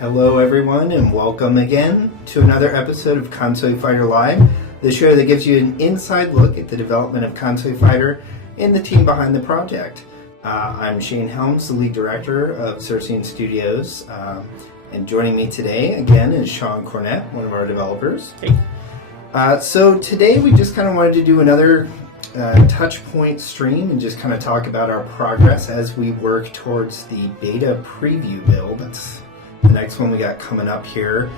Hello everyone and welcome again to another episode of Konsui Fighter Live, the show that gives you an inside look at the development of Konsui Fighter and the team behind the project. I'm Shin Reynolds, the lead director of Cerseian Studios, and joining me today again is Sean Cornett, one of our developers. Hey. So today we just kind of wanted to do another touch point stream and just kind of talk about our progress as we work towards the beta preview build. That's the next one we got coming up here.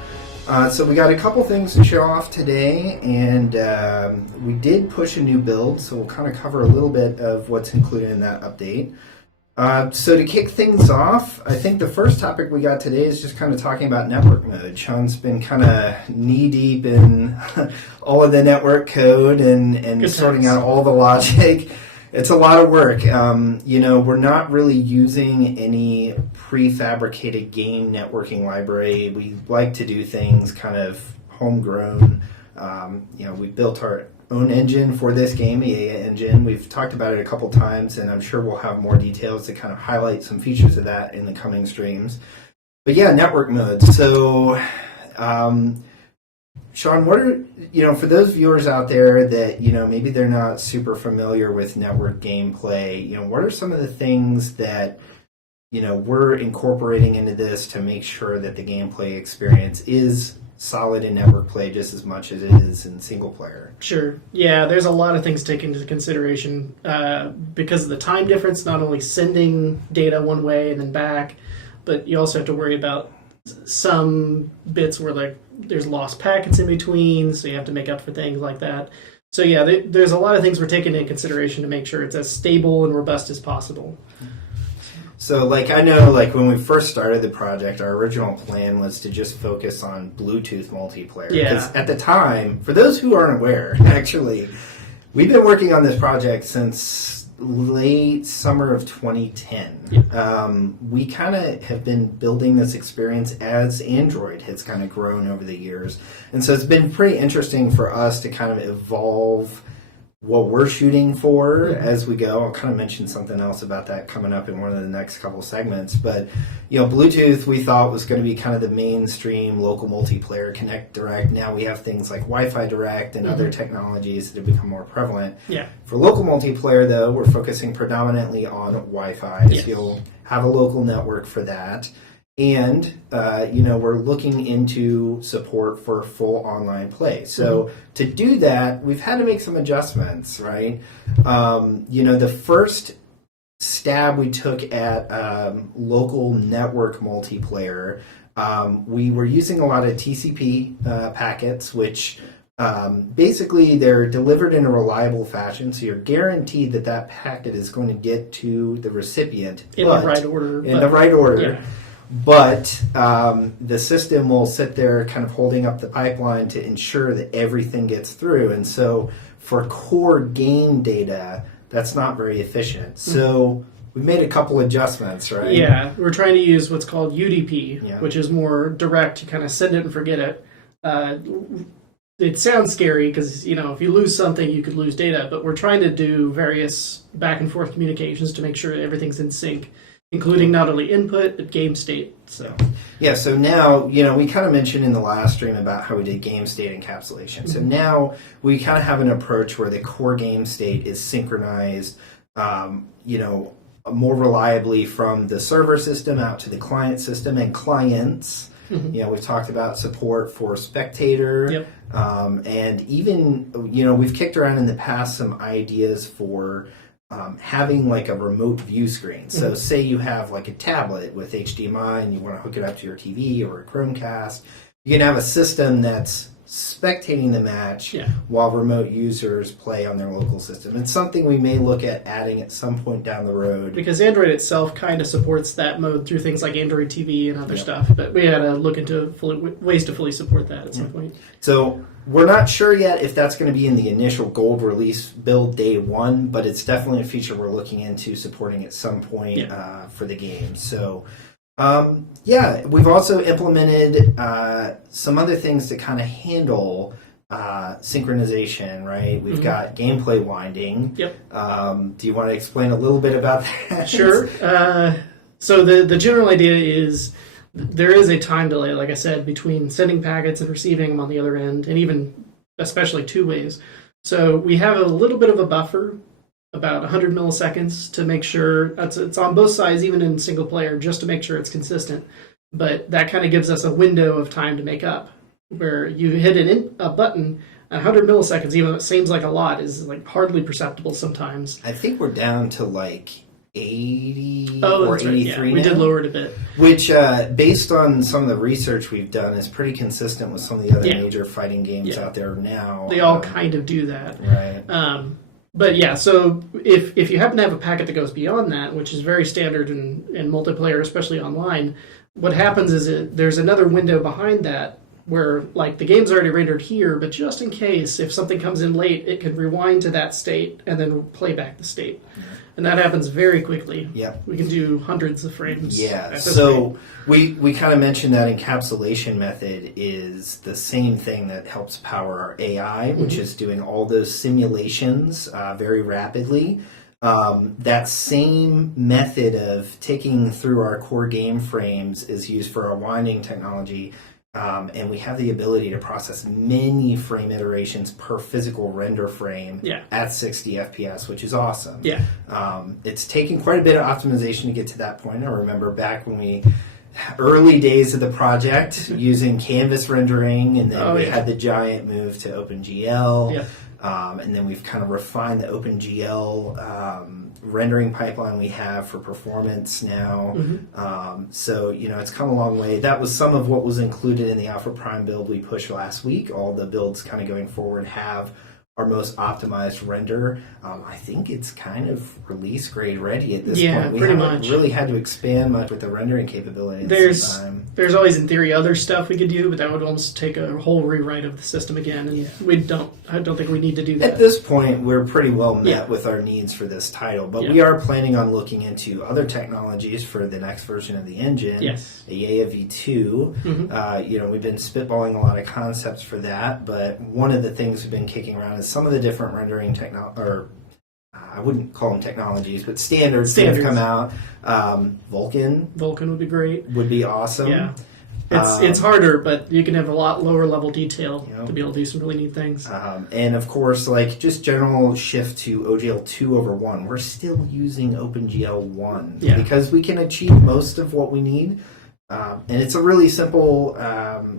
So we got a couple things to show off today, and we did push a new build, so we'll kind of cover a little bit of what's included in that update. So to kick things off, I think the first topic we got today is just kind of talking about network mode. Sean's been kind of knee-deep in all of the network code and sorting out all the logic. It's a lot of work. We're not really using any prefabricated game networking library. We like to do things kind of homegrown. We built our own engine for this game, the EA engine. We've talked about it a couple times, and I'm sure we'll have more details to kind of highlight some features of that in the coming streams. But yeah, network mode. So, Sean, what are, for those viewers out there that, maybe they're not super familiar with network gameplay, what are some of the things that, we're incorporating into this to make sure that the gameplay experience is solid in network play just as much as it is in single player? Sure. Yeah, there's a lot of things taken into consideration because of the time difference, not only sending data one way and then back, but you also have to worry about some bits where there's lost packets in between, so you have to make up for things like that. So yeah, there's a lot of things we're taking into consideration to make sure it's as stable and robust as possible. So I know when we first started the project, our original plan was to just focus on Bluetooth multiplayer. Yeah. Because at the time, for those who aren't aware, actually, we've been working on this project since late summer of 2010. Yeah. We kind of have been building this experience as Android has kind of grown over the years. And so it's been pretty interesting for us to kind of evolve what we're shooting for as we go. I'll kind of mention something else about that coming up in one of the next couple segments. But, Bluetooth we thought was going to be kind of the mainstream local multiplayer Connect Direct. Now we have things like Wi-Fi Direct and other technologies that have become more prevalent. Yeah. For local multiplayer, though, we're focusing predominantly on Wi-Fi. Yes. So you'll have a local network for that. And, we're looking into support for full online play. So to do that, we've had to make some adjustments, right? The first stab we took at local network multiplayer, we were using a lot of TCP packets, which basically they're delivered in a reliable fashion. So you're guaranteed that packet is going to get to the recipient. In the right order. In the right order. Yeah. But the system will sit there kind of holding up the pipeline to ensure that everything gets through. And so for core game data, that's not very efficient. So we made a couple adjustments, right? Yeah, we're trying to use what's called UDP, which is more direct. You kind of send it and forget it. It sounds scary because, if you lose something, you could lose data. But we're trying to do various back and forth communications to make sure everything's in sync, including not only input, but game state. So now, we kind of mentioned in the last stream about how we did game state encapsulation. So now we kind of have an approach where the core game state is synchronized, more reliably from the server system out to the client system and clients. We've talked about support for spectator. And even, we've kicked around in the past some ideas for having a remote view screen. So say you have a tablet with HDMI and you want to hook it up to your TV or a Chromecast, you can have a system that's spectating the match while remote users play on their local system. It's something we may look at adding at some point down the road. Because Android itself kind of supports that mode through things like Android TV and other stuff, but we had to look into ways to fully support that at some point. So we're not sure yet if that's going to be in the initial gold release build day one, but it's definitely a feature we're looking into supporting at some point for the game. So we've also implemented some other things to kind of handle synchronization, right? We've got gameplay winding. Do you want to explain a little bit about that? Sure. So the general idea is there is a time delay, like I said, between sending packets and receiving them on the other end, and even especially two ways. So we have a little bit of a buffer, about 100 milliseconds, to make sure it's on both sides, even in single player, just to make sure it's consistent. But that kind of gives us a window of time to make up, where you hit a button, 100 milliseconds, even though it seems like a lot, is like hardly perceptible sometimes. I think we're down to like 80 or or 83 right. Yeah, we now. did lower it a bit. Which, based on some of the research we've done, is pretty consistent with some of the other major fighting games out there now. They all kind of do that. Right. But yeah, so if you happen to have a packet that goes beyond that, which is very standard in multiplayer, especially online, what happens is there's another window behind that where, like, the game's already rendered here, but just in case, if something comes in late, it can rewind to that state and then play back the state. And that happens very quickly. Yep. We can do hundreds of frames. Yeah, so we kind of mentioned that encapsulation method is the same thing that helps power our AI, which is doing all those simulations very rapidly. That same method of ticking through our core game frames is used for our winding technology. And we have the ability to process many frame iterations per physical render frame at 60 FPS, which is awesome. Yeah. It's taken quite a bit of optimization to get to that point. I remember back when early days of the project using canvas rendering, and then we had the giant move to OpenGL. Yeah. And then we've kind of refined the OpenGL rendering pipeline we have for performance now. So, it's come a long way. That was some of what was included in the Alpha Prime build we pushed last week. All the builds kind of going forward have our most optimized render. I think it's kind of release grade ready at this point. We pretty haven't much really had to expand much with the rendering capability. There's always, in theory, other stuff we could do, but that would almost take a whole rewrite of the system again, and I don't think we need to do that. At this point, we're pretty well met with our needs for this title, but we are planning on looking into other technologies for the next version of the engine. Yes. The EA V2. We've been spitballing a lot of concepts for that, but one of the things we've been kicking around is some of the different rendering I wouldn't call them technologies, but standards that have come out. Vulkan would be great. Would be awesome. Yeah. It's harder, but you can have a lot lower level detail to be able to do some really neat things. And of course, like just general shift to OGL 2/1. We're still using OpenGL 1 because we can achieve most of what we need. And it's a really simple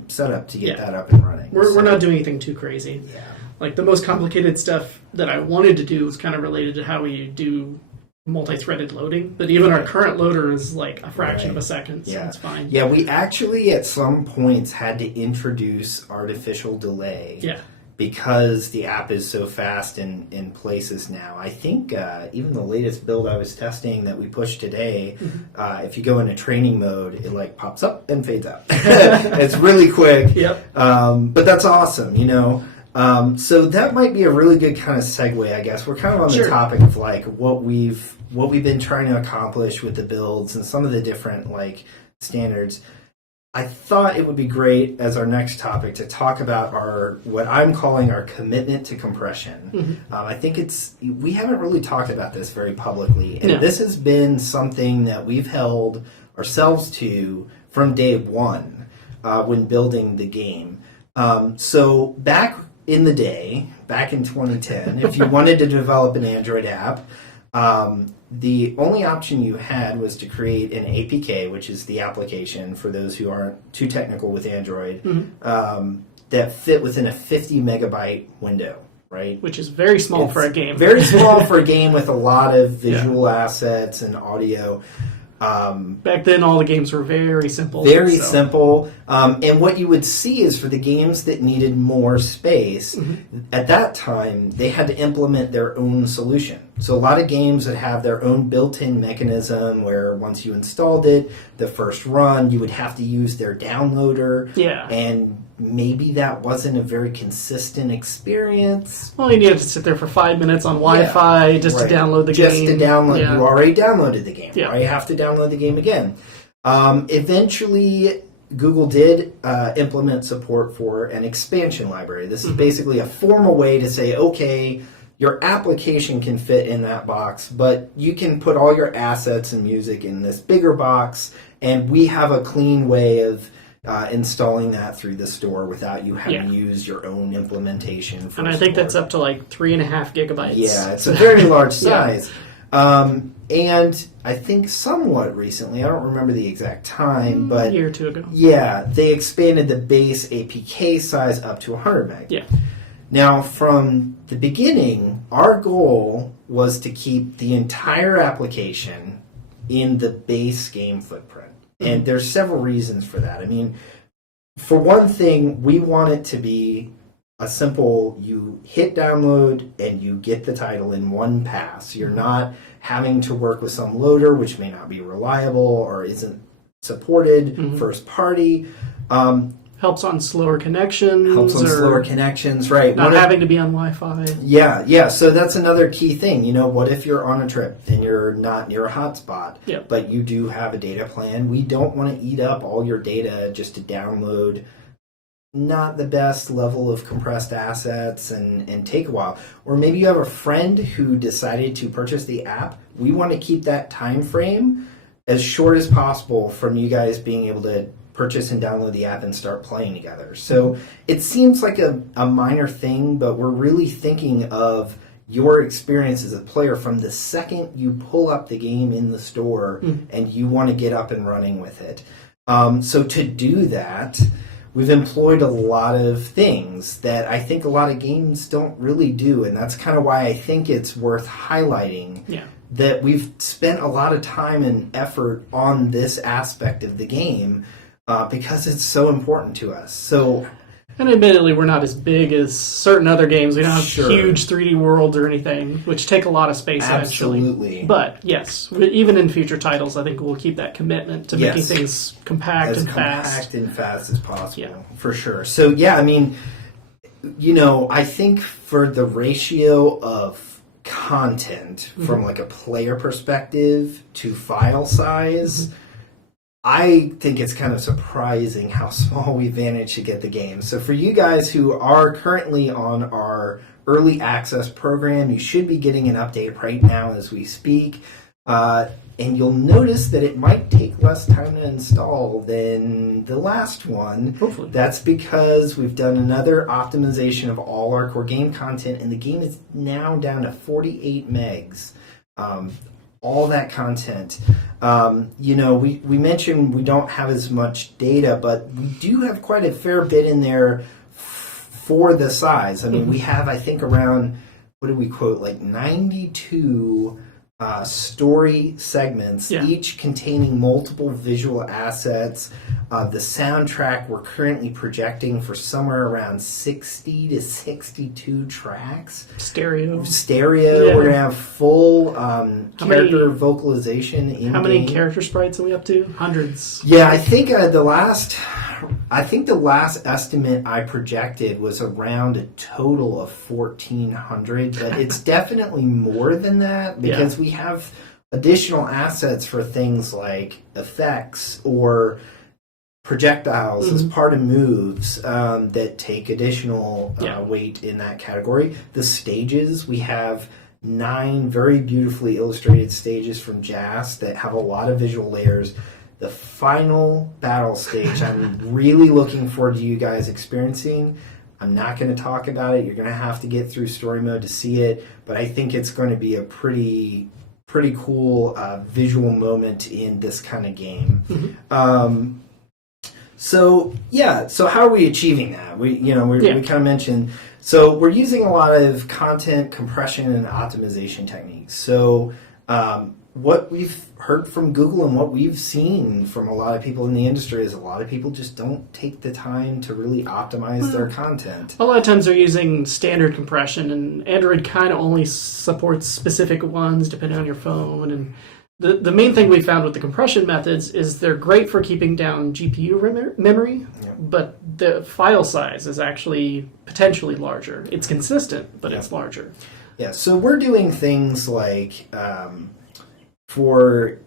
setup to get that up and running. We're not doing anything too crazy. Yeah. Like, the most complicated stuff that I wanted to do was kind of related to how we do multi-threaded loading, but even our current loader is like a fraction of a second, so it's fine. Yeah, we actually at some points had to introduce artificial delay because the app is so fast in places now. I think even the latest build I was testing that we pushed today, if you go into training mode, it like pops up and fades out. It's really quick. But that's awesome, so that might be a really good kind of segue, I guess. We're kind of on the topic of like what we've been trying to accomplish with the builds and some of the different like standards. I thought it would be great as our next topic to talk about what I'm calling our commitment to compression. I think we haven't really talked about this very publicly, and this has been something that we've held ourselves to from day one when building the game. So back in the day, back in 2010, if you wanted to develop an Android app, the only option you had was to create an APK, which is the application for those who aren't too technical with Android, that fit within a 50 megabyte window, right? Which is very small for a game. Very small for a game with a lot of visual assets and audio. Back then, all the games were very simple. Very simple. And what you would see is for the games that needed more space, at that time, they had to implement their own solution. So a lot of games would have their own built-in mechanism where once you installed it, the first run, you would have to use their downloader. Yeah. And maybe that wasn't a very consistent experience. Well, you needed to sit there for 5 minutes on Wi-Fi just to download the game. Just to download. Yeah. You already downloaded the game. Yeah. Right? You have to download the game again. Eventually, Google did implement support for an expansion library. This is basically a formal way to say, okay, your application can fit in that box, but you can put all your assets and music in this bigger box, and we have a clean way of installing that through the store without you having to use your own implementation. And I think that's up to like 3.5 gigabytes. Yeah, it's a very large size. And I think somewhat recently, I don't remember the exact time, but a year or two ago. Yeah, they expanded the base APK size up to 100 meg. Yeah. Now, from the beginning, our goal was to keep the entire application in the base game footprint. And there's several reasons for that. I mean, for one thing, we want it to be a simple, you hit download and you get the title in one pass. You're not having to work with some loader, which may not be reliable or isn't supported first party. Helps on slower connections. Right. Not having to be on Wi-Fi. Yeah. So that's another key thing. You know, what if you're on a trip and you're not near a hotspot, but you do have a data plan? We don't want to eat up all your data just to download not the best level of compressed assets and take a while. Or maybe you have a friend who decided to purchase the app. We want to keep that time frame as short as possible from you guys being able to purchase and download the app and start playing together. So it seems like a minor thing, but we're really thinking of your experience as a player from the second you pull up the game in the store and you want to get up and running with it. So to do that, we've employed a lot of things that I think a lot of games don't really do, and that's kind of why I think it's worth highlighting that we've spent a lot of time and effort on this aspect of the game because it's so important to us. So, and admittedly, we're not as big as certain other games. We don't have huge 3D worlds or anything, which take a lot of space Absolutely. Actually. But yes, even in future titles, I think we'll keep that commitment to making things compact and fast as possible, for sure. So yeah, I mean, you know, I think for the ratio of content from like a player perspective to file size, I think it's kind of surprising how small we managed to get the game. So for you guys who are currently on our early access program, you should be getting an update right now as we speak. And you'll notice that it might take less time to install than the last one. Hopefully. That's because we've done another optimization of all our core game content, and the game is now down to 48 megs. All that content. You know, we mentioned we don't have as much data, but we do have quite a fair bit in there for the size. I mean, we have, I think, around, what did we quote, like 92 story segments, each containing multiple visual assets. The soundtrack we're currently projecting for somewhere around 60 to 62 tracks. Stereo. We're going to have full character vocalization. How many character sprites are we up to? Hundreds. Yeah, I think the last estimate I projected was around a total of 1,400, but it's definitely more than that because we have additional assets for things like effects or projectiles as part of moves that take additional weight in that category. The stages, we have 9 very beautifully illustrated stages from JAS that have a lot of visual layers. The final battle stage, I'm really looking forward to you guys experiencing. I'm not going to talk about it. You're going to have to get through story mode to see it, but I think it's going to be a pretty cool visual moment in this kind of game. So how are we achieving that? We kind of mentioned. So we're using a lot of content compression and optimization techniques. So what we've heard from Google and what we've seen from a lot of people in the industry is a lot of people just don't take the time to really optimize their content. A lot of times they're using standard compression, and Android kind of only supports specific ones depending on your phone. And the main thing we found with the compression methods is they're great for keeping down GPU memory, but the file size is actually potentially larger. It's consistent, but it's larger. Yeah, so we're doing things like for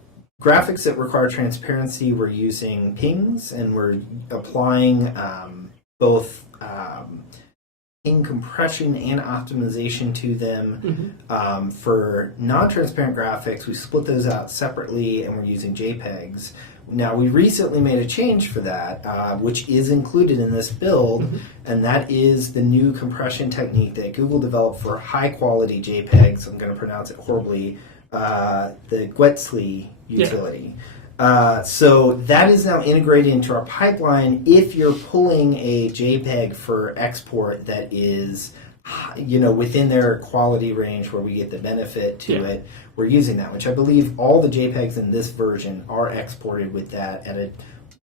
graphics that require transparency, we're using pings, and we're applying both ping compression and optimization to them. For non-transparent graphics, we split those out separately, and we're using JPEGs. Now, we recently made a change for that, which is included in this build, and that is the new compression technique that Google developed for high-quality JPEGs. I'm going to pronounce it horribly. The Guetzli utility. So that is now integrated into our pipeline if you're pulling a JPEG for export that is within their quality range where we get the benefit to it. We're using that, which I believe all the JPEGs in this version are exported with that at a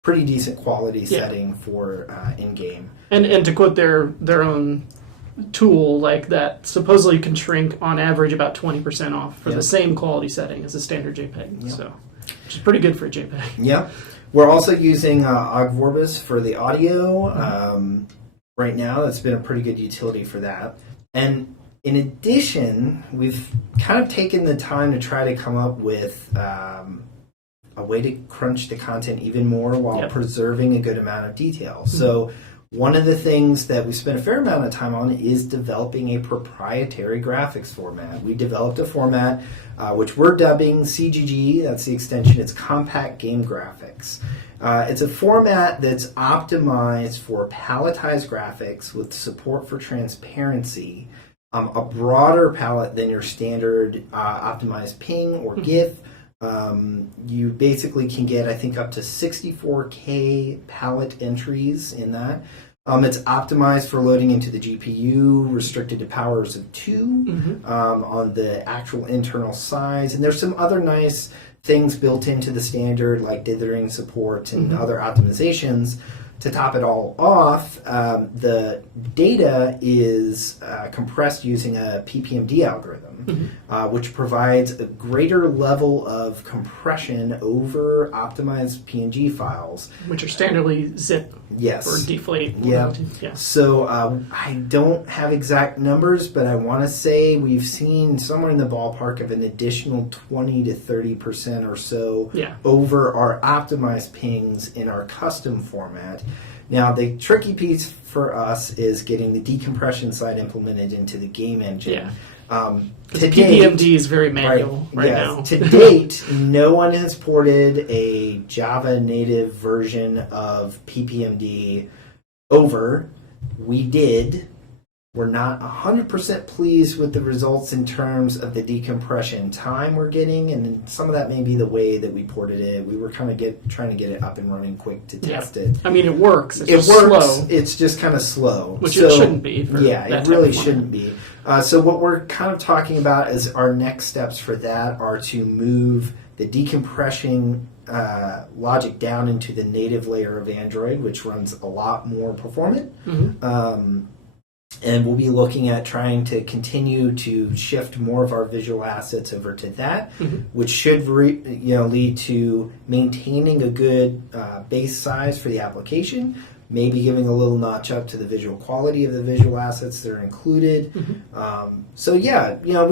pretty decent quality setting for in-game. And to quote their own tool, like that supposedly can shrink on average about 20% off for the same quality setting as a standard JPEG. So, which is pretty good for a JPEG. Yeah. We're also using Ogvorbis for the audio. Right now, that's been a pretty good utility for that. And in addition, we've kind of taken the time to try to come up with a way to crunch the content even more while preserving a good amount of detail. So one of the things that we spent a fair amount of time on is developing a proprietary graphics format. We developed a format which we're dubbing CGG, that's the extension, it's Compact Game Graphics. It's a format that's optimized for palletized graphics with support for transparency, a broader palette than your standard optimized ping or GIF. You basically can get, I think, up to 64K palette entries in that. It's optimized for loading into the GPU, restricted to powers of 2 on the actual internal size. And there's some other nice things built into the standard, like dithering support and other optimizations. To top it all off, the data is compressed using a PPMD algorithm, which provides a greater level of compression over optimized PNG files. Which are standardly zip or deflate. So I don't have exact numbers, but I want to say we've seen somewhere in the ballpark of an additional 20 to 30% or so over our optimized pings in our custom format. Now, the tricky piece for us is getting the decompression side implemented into the game engine. PPMD is very manual right now. To date, no one has ported a Java native version of PPMD over. We did. We're not 100% pleased with the results in terms of the decompression time we're getting, and some of that may be the way that we ported it. We were kind of trying to get it up and running quick to test it. I mean, it works. It's just slow. It's just kind of slow. Which it shouldn't be. It really shouldn't be. So what we're kind of talking about is our next steps for that are to move the decompression logic down into the native layer of Android, which runs a lot more performant. And we'll be looking at trying to continue to shift more of our visual assets over to that, which should lead to maintaining a good base size for the application, maybe giving a little notch up to the visual quality of the visual assets that are included. We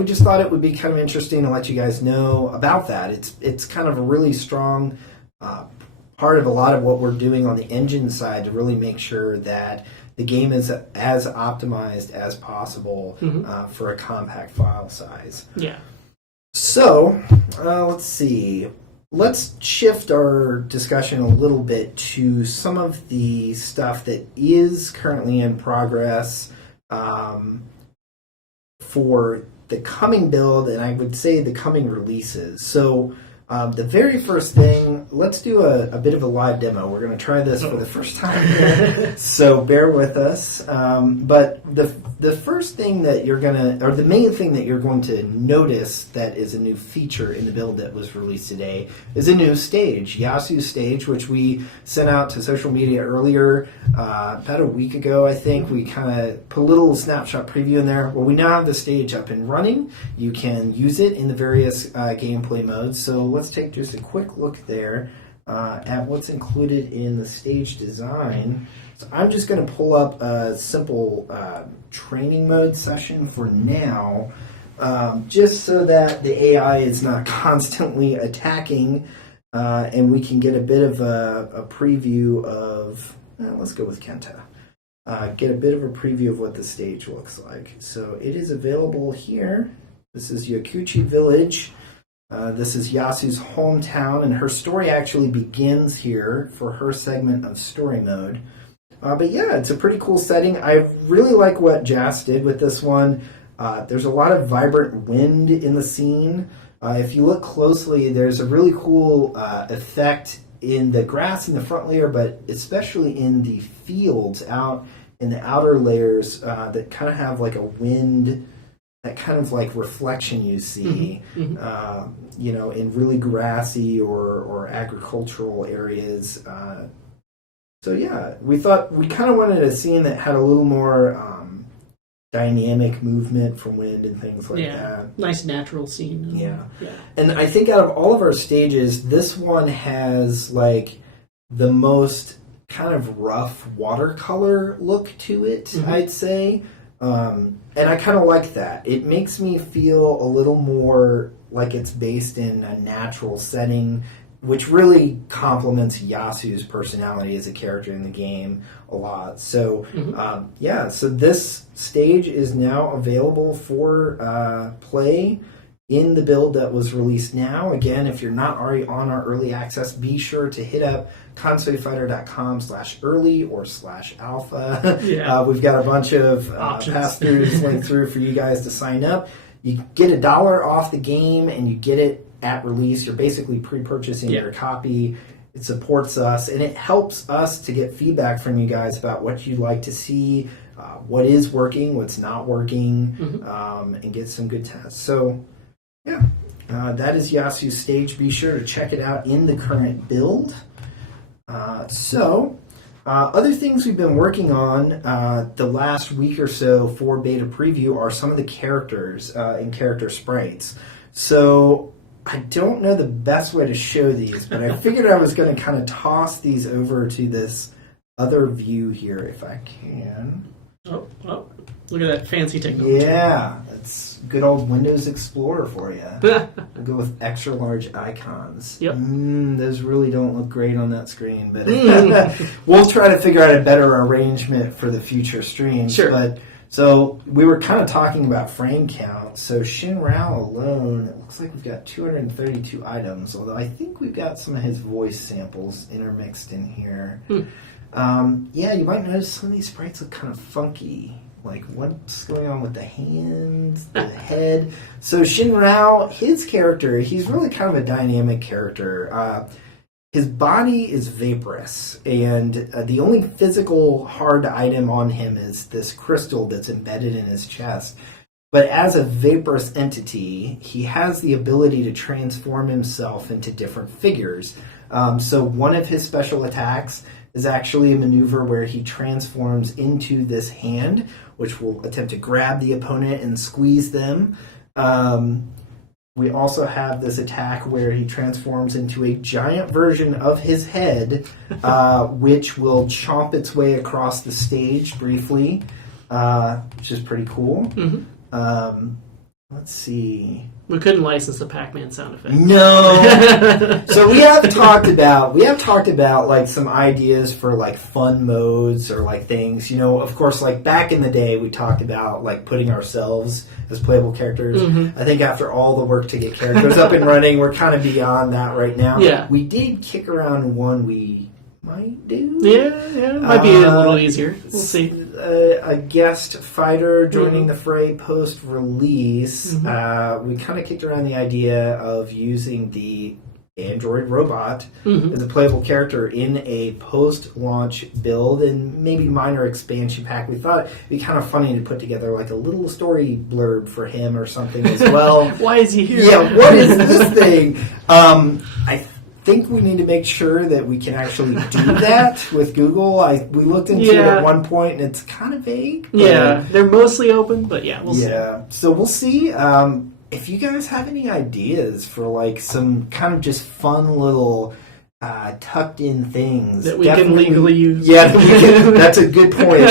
just thought it would be kind of interesting to let you guys know about that. It's kind of a really strong part of a lot of what we're doing on the engine side to really make sure that the game is as optimized as possible for a compact file size. So, let's see. Let's shift our discussion a little bit to some of the stuff that is currently in progress for the coming build, and I would say the coming releases. So, the very first thing, let's do a bit of a live demo. We're going to try this for the first time, so bear with us. But the first thing that you're going to, or the main thing that you're going to notice that is a new feature in the build that was released today is a new stage, Yasu's stage, which we sent out to social media earlier, about a week ago, I think. We kind of put a little snapshot preview in there. Well, we now have the stage up and running. You can use it in the various gameplay modes. So let's take just a quick look there at what's included in the stage design. So I'm just going to pull up a simple training mode session for now, just so that the AI is not constantly attacking, and we can get a bit of a preview of, let's go with Kenta. get a bit of a preview of what the stage looks like. So it is available here. This is Yakuchi Village. This is Yasu's hometown, and her story actually begins here for her segment of story mode. But yeah, it's a pretty cool setting. I really like what Jas did with this one. There's a lot of vibrant wind in the scene. If you look closely, there's a really cool effect in the grass in the front layer, but especially in the fields out in the outer layers that kind of have like a wind, that kind of like reflection you see, in really grassy or agricultural areas. So yeah, we thought we kind of wanted a scene that had a little more dynamic movement from wind and things like that. Nice natural scene. Yeah. And I think out of all of our stages, this one has like the most kind of rough watercolor look to it, I'd say. And I kind of like that. It makes me feel a little more like it's based in a natural setting, which really complements Yasu's personality as a character in the game a lot. So, so this stage is now available for play in the build that was released now. Again, if you're not already on our early access, be sure to hit up konsuifighter.com/early or /alpha. We've got a bunch of pass-throughs linked through for you guys to sign up. You get $1 off the game, and you get it at release. You're basically pre-purchasing your copy. It supports us, and it helps us to get feedback from you guys about what you'd like to see, what is working, what's not working, and get some good tests. So, that is Yasu's stage. Be sure to check it out in the current build. Other things we've been working on the last week or so for beta preview are some of the characters and character sprites. So I don't know the best way to show these, but I figured I was going to kind of toss these over to this other view here if I can. Oh, look at that fancy technology. Yeah, that's good old Windows Explorer for you. We'll go with extra large icons. Yep. Those really don't look great on that screen, but we'll try to figure out a better arrangement for the future streams. Sure. But so we were kind of talking about frame count. So Shin Reynolds alone, it looks like we've got 232 items, although I think we've got some of his voice samples intermixed in here. You might notice some of these sprites look kind of funky. Like, what's going on with the hands, the head? So Shin Rao, his character, he's really kind of a dynamic character. His body is vaporous, and the only physical hard item on him is this crystal that's embedded in his chest. But as a vaporous entity, he has the ability to transform himself into different figures. So one of his special attacks is actually a maneuver where he transforms into this hand, which will attempt to grab the opponent and squeeze them. We also have this attack where he transforms into a giant version of his head, which will chomp its way across the stage briefly, which is pretty cool. Let's see. We couldn't license the Pac-Man sound effect. No. So we have talked about like some ideas for like fun modes or like things. You know, of course, like back in the day, we talked about like putting ourselves as playable characters. I think after all the work to get characters up and running, we're kind of beyond that right now. Yeah. We did kick around one we might do. Yeah, it might be a little easier. We'll see. A guest fighter joining the fray post-release. We kind of kicked around the idea of using the android robot as a playable character in a post-launch build and maybe minor expansion pack. We thought it'd be kind of funny to put together like a little story blurb for him or something as well. Why is he here? Yeah, what is this thing? I think we need to make sure that we can actually do that with Google. We looked into it at one point, and it's kind of vague. Yeah, they're mostly open, but we'll see. Yeah, so we'll see. If you guys have any ideas for like some kind of just fun little tucked in things that we can legally use. Yeah, that's a good point.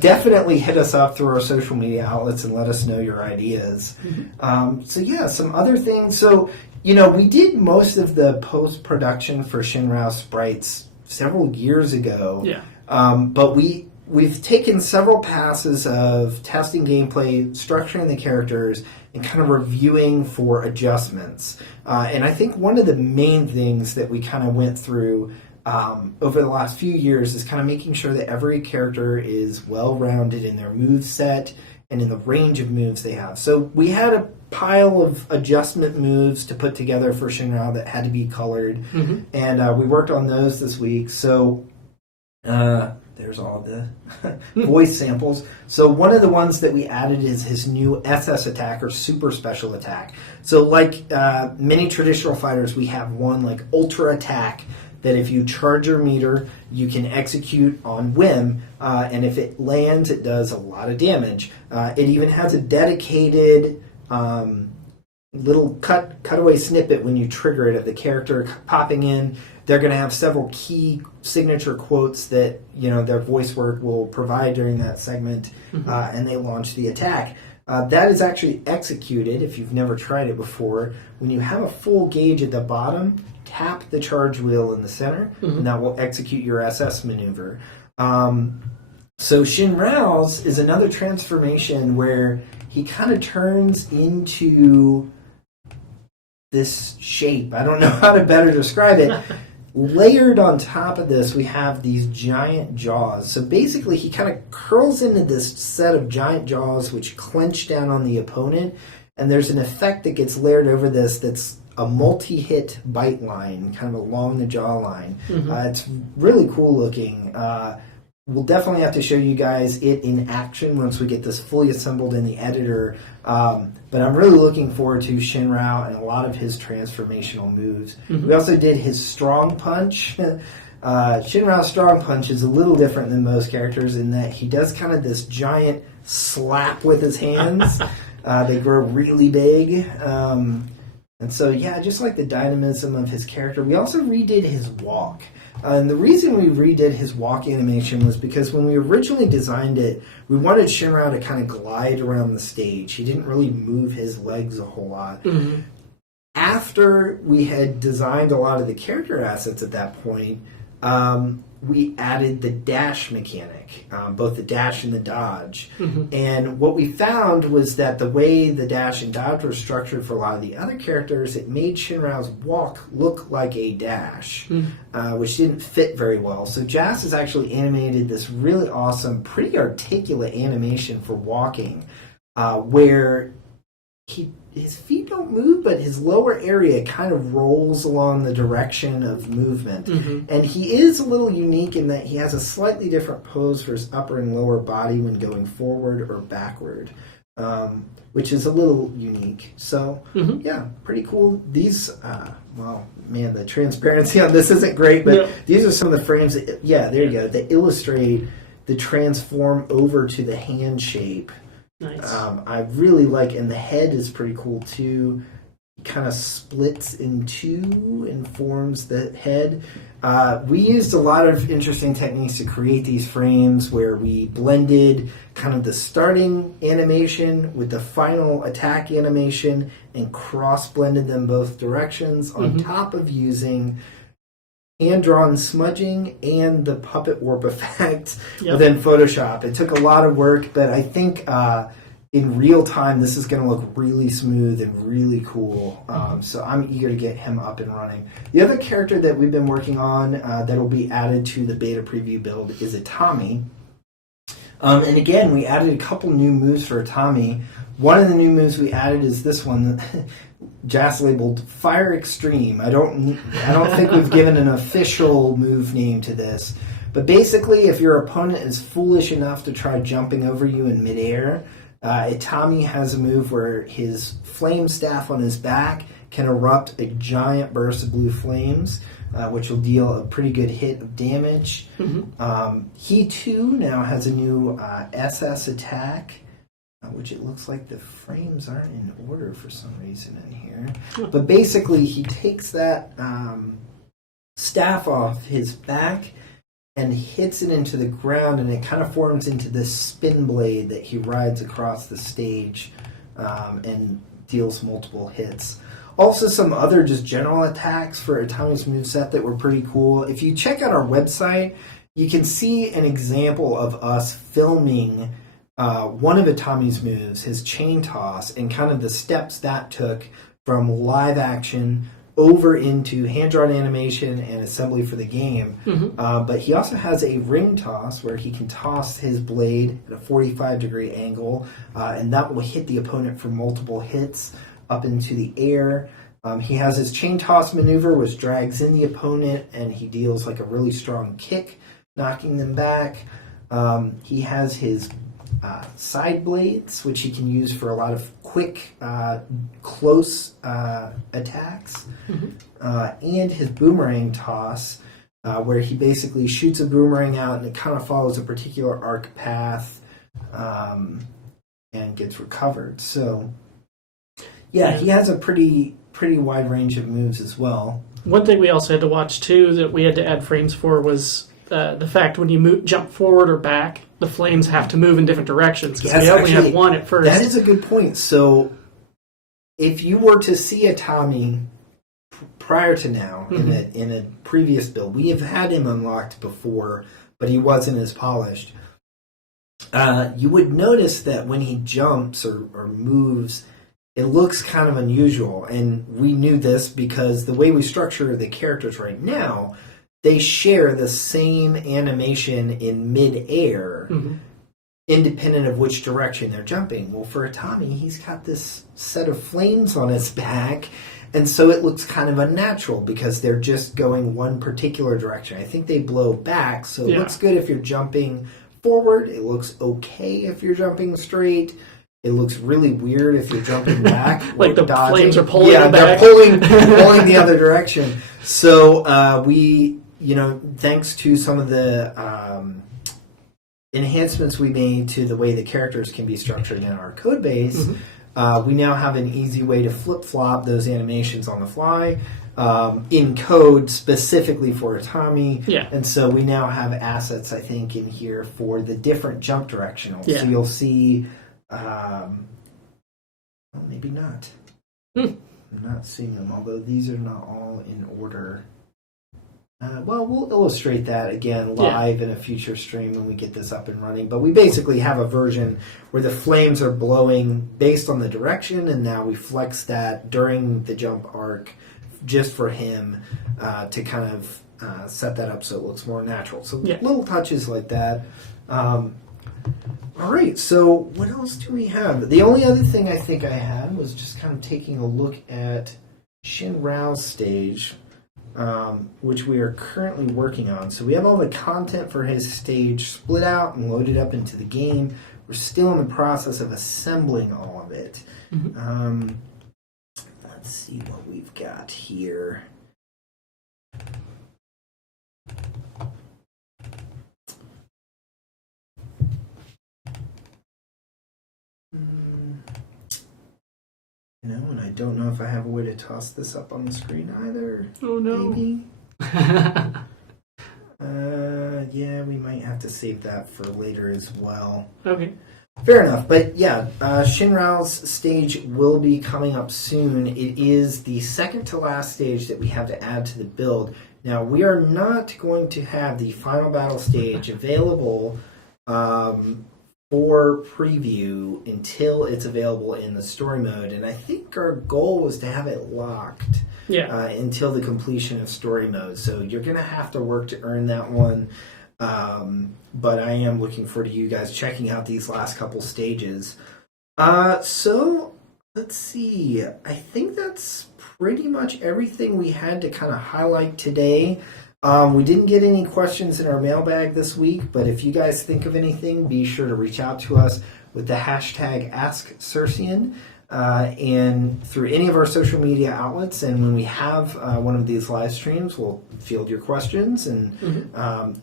Definitely hit us up through our social media outlets and let us know your ideas. Some other things. So, you know, we did most of the post-production for Shinrao sprites several years ago. Yeah. But we we've taken several passes of testing gameplay, structuring the characters, and kind of reviewing for adjustments. And I think one of the main things that we kind of went through over the last few years is kind of making sure that every character is well-rounded in their move set and in the range of moves they have. So we had a pile of adjustment moves to put together for Shinra that had to be colored, and we worked on those this week. So there's all the voice samples. So one of the ones that we added is his new SS attack, or super special attack. So like many traditional fighters, we have one like ultra attack that if you charge your meter, you can execute on whim, and if it lands, it does a lot of damage. It even has a dedicated little cutaway snippet when you trigger it of the character popping in. They're going to have several key signature quotes that their voice work will provide during that segment, and they launch the attack. That is actually executed, if you've never tried it before, when you have a full gauge at the bottom, tap the charge wheel in the center, and that will execute your SS maneuver. So Shin Reynolds is another transformation where he kind of turns into this shape. I don't know how to better describe it. Layered on top of this, we have these giant jaws. So basically, he kind of curls into this set of giant jaws which clench down on the opponent, and there's an effect that gets layered over this that's a multi-hit bite line, kind of along the jawline. It's really cool looking. We'll definitely have to show you guys it in action once we get this fully assembled in the editor. But I'm really looking forward to Shinrao and a lot of his transformational moves. We also did his strong punch. Shinrao's strong punch is a little different than most characters in that he does kind of this giant slap with his hands. They grow really big. And so, yeah, just like the dynamism of his character. We also redid his walk. And the reason we redid his walk animation was because when we originally designed it, we wanted Shinrao to kind of glide around the stage. He didn't really move his legs a whole lot. After we had designed a lot of the character assets at that point, we added the dash mechanic, both the dash and the dodge. And what we found was that the way the dash and dodge were structured for a lot of the other characters, it made Shinrao's walk look like a dash, which didn't fit very well. So Jas has actually animated this really awesome, pretty articulate animation for walking, where his feet don't move, but his lower area kind of rolls along the direction of movement. And he is a little unique in that he has a slightly different pose for his upper and lower body when going forward or backward, which is a little unique. So, yeah, pretty cool. These, well, man, the transparency on this isn't great, but these are some of the frames that, there you go, that illustrate the transform over to the hand shape. Nice. I really like, and the head is pretty cool too. It kind of splits in two and forms the head. We used a lot of interesting techniques to create these frames where we blended kind of the starting animation with the final attack animation and cross-blended them both directions on top of using hand-drawn smudging and the puppet warp effect within Photoshop. It took a lot of work, but I think in real time this is going to look really smooth and really cool. So I'm eager to get him up and running. The other character that we've been working on that will be added to the beta preview build is Itami. And again, we added a couple new moves for Itami. One of the new moves we added is this one. Jas labeled Fire Extreme. I don't think we've given an official move name to this. But basically, if your opponent is foolish enough to try jumping over you in midair, Itami has a move where his flame staff on his back can erupt a giant burst of blue flames, which will deal a pretty good hit of damage. He too now has a new SS attack, which it looks like the frames aren't in order for some reason in here. But basically, he takes that staff off his back and hits it into the ground, and it kind of forms into this spin blade that he rides across the stage and deals multiple hits. Also, some other just general attacks for Itami's moveset that were pretty cool. If you check out our website, you can see an example of us filming one of Itami's moves, his chain toss, and kind of the steps that took from live action over into hand-drawn animation and assembly for the game. But he also has a ring toss where he can toss his blade at a 45-degree angle, and that will hit the opponent for multiple hits up into the air. He has his chain toss maneuver, which drags in the opponent, and he deals like a really strong kick, knocking them back. He has his side blades, which he can use for a lot of quick, close attacks, and his boomerang toss, where he basically shoots a boomerang out and it kind of follows a particular arc path and gets recovered. So, yeah, he has a pretty wide range of moves as well. One thing we also had to watch too that we had to add frames for was the fact when you jump forward or back, the flames have to move in different directions because we only had one at first. That is a good point. So if you were to see Itami prior to now in a previous build, we have had him unlocked before, but he wasn't as polished. You would notice that when he jumps or moves, it looks kind of unusual. And we knew this because the way we structure the characters right now, they share the same animation in mid-air, independent of which direction they're jumping. Well, for Itami, he's got this set of flames on his back, and so it looks kind of unnatural because they're just going one particular direction. I think they blow back, so it looks good if you're jumping forward. It looks okay if you're jumping straight. It looks really weird if you're jumping back. Like the dodging. Flames are pulling back. They're pulling the other direction. So we, thanks to some of the enhancements we made to the way the characters can be structured in our code base, we now have an easy way to flip-flop those animations on the fly in code specifically for Itami. Yeah. And so we now have assets, I think, in here for the different jump directionals. Yeah. So you'll see... maybe not. I'm not seeing them, although these are not all in order. Well, we'll illustrate that again live in a future stream when we get this up and running. But we basically have a version where the flames are blowing based on the direction, and now we flex that during the jump arc just for him to kind of set that up so it looks more natural. So little touches like that. All right, so what else do we have? The only other thing I think I had was just kind of taking a look at Shin Reynolds' stage, which we are currently working on. So we have all the content for his stage split out and loaded up into the game. We're still in the process of assembling all of it. Let's see what we've got here. And I don't know if I have a way to toss this up on the screen either. Oh no. Maybe. Yeah, we might have to save that for later as well. Okay. Fair enough. But yeah, Shinrao's stage will be coming up soon. It is the second to last stage that we have to add to the build. Now, we are not going to have the final battle stage available for preview until it's available in the story mode, and I think our goal was to have it locked until the completion of story mode. So you're going to have to work to earn that one, but I am looking forward to you guys checking out these last couple stages. So let's see. I think that's pretty much everything we had to kind of highlight today. We didn't get any questions in our mailbag this week, but if you guys think of anything, be sure to reach out to us with the hashtag AskCercian and through any of our social media outlets. And when we have one of these live streams, we'll field your questions and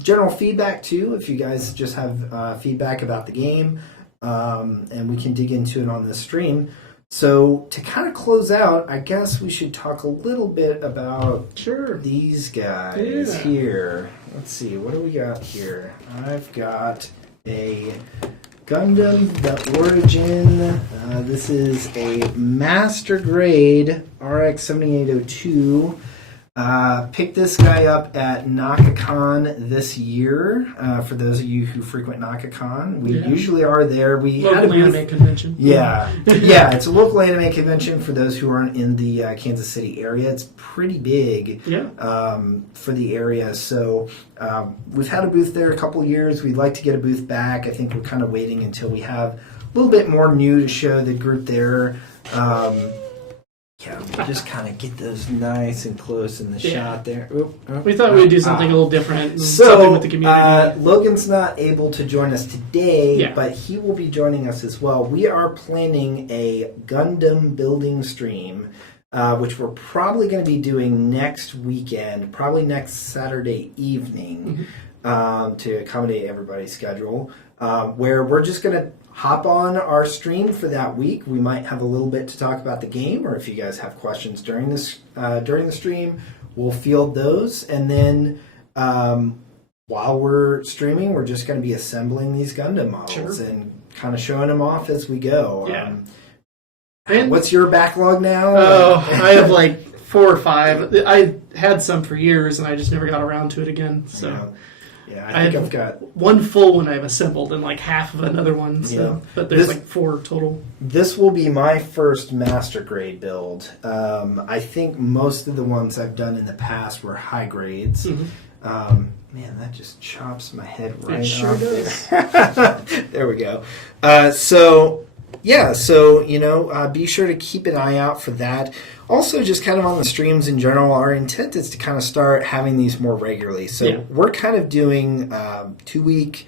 general feedback too, if you guys just have feedback about the game, and we can dig into it on this stream. So to kind of close out, I guess we should talk a little bit about these guys here. Let's see, what do we got here? I've got a Gundam, the Origin. This is a master grade RX 7802 Picked this guy up at NakaCon this year. For those of you who frequent NakaCon, we usually are there. We had a local anime convention. Yeah, yeah, it's a local anime convention for those who aren't in the Kansas City area. It's pretty big for the area. So we've had a booth there a couple years. We'd like to get a booth back. I think we're kind of waiting until we have a little bit more new to show the group there. Yeah, we'll just kind of get those nice and close in the shot there. We thought we'd do something a little different. Something with the community. Logan's not able to join us today, but he will be joining us as well. We are planning a Gundam building stream, which we're probably going to be doing next weekend, probably next Saturday evening, to accommodate everybody's schedule, where we're just going to hop on our stream for that week. We might have a little bit to talk about the game, or if you guys have questions during this during the stream, we'll field those. And then while we're streaming, we're just going to be assembling these Gundam models and kind of showing them off as we go. And what's your backlog now? I have like 4 or 5. I had some for years, and I just never got around to it again. So. Yeah, I think I've got one full one I've assembled and like half of another one. So, but there's like 4 total. This will be my first master grade build. I think most of the ones I've done in the past were high grades. Man, that just chops my head right off. It sure does. There we go. So be sure to keep an eye out for that. Also, just kind of on the streams in general, our intent is to kind of start having these more regularly. So we're kind of doing 2-week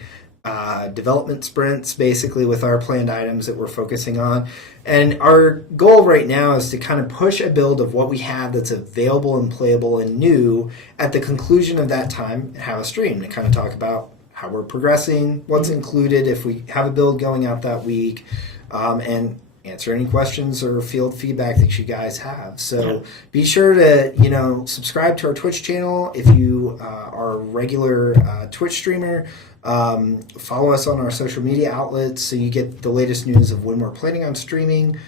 development sprints, basically, with our planned items that we're focusing on. And our goal right now is to kind of push a build of what we have that's available and playable and new. At the conclusion of that time, have a stream to kind of talk about how we're progressing, what's included if we have a build going out that week, and answer any questions or field feedback that you guys have. So be sure to, subscribe to our Twitch channel if you are a regular Twitch streamer. Follow us on our social media outlets so you get the latest news of when we're planning on streaming,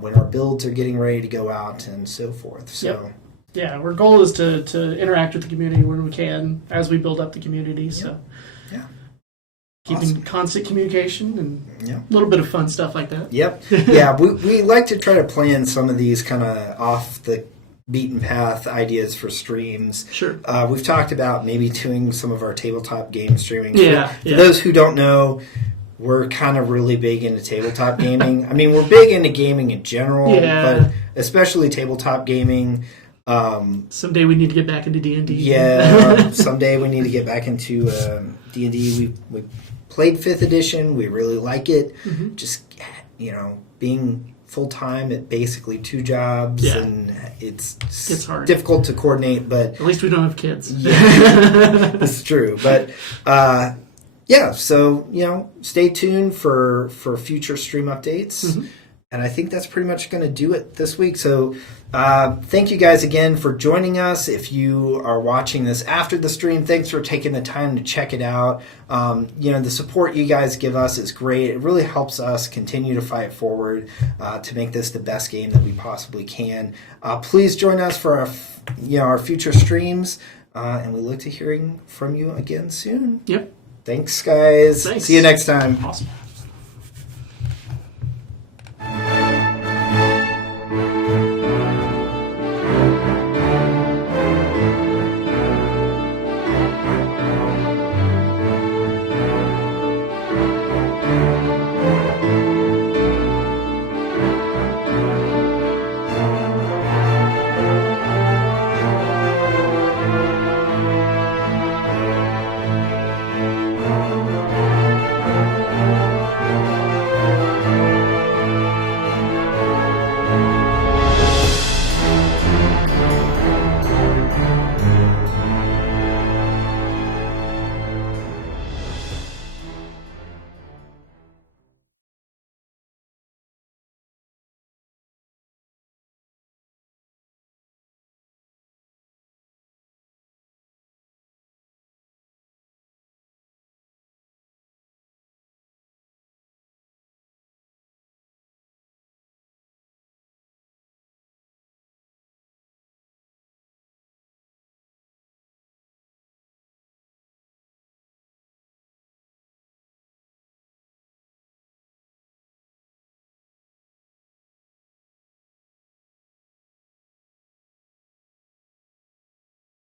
when our builds are getting ready to go out, and so forth. So. Yeah, our goal is to interact with the community when we can as we build up the community. So. Keeping constant communication and a little bit of fun stuff like that. We like to try to plan some of these kind of off the beaten path ideas for streams. Sure. We've talked about maybe doing some of our tabletop game streaming. For those who don't know, we're kind of really big into tabletop gaming. I mean, we're big into gaming in general, but especially tabletop gaming. Someday we need to get back into D&D. Yeah, someday we need to get back into D&D. We played 5th edition. We really like it. Just, being full-time at basically 2 jobs, and it's hard. Difficult to coordinate, but... At least we don't have kids. It's true. But, so, stay tuned for future stream updates. And I think that's pretty much going to do it this week. So thank you guys again for joining us. If you are watching this after the stream, thanks for taking the time to check it out. The support you guys give us is great. It really helps us continue to fight forward to make this the best game that we possibly can. Please join us for our future streams, and we look to hearing from you again soon. Yep. Thanks, guys. Thanks. See you next time. Awesome.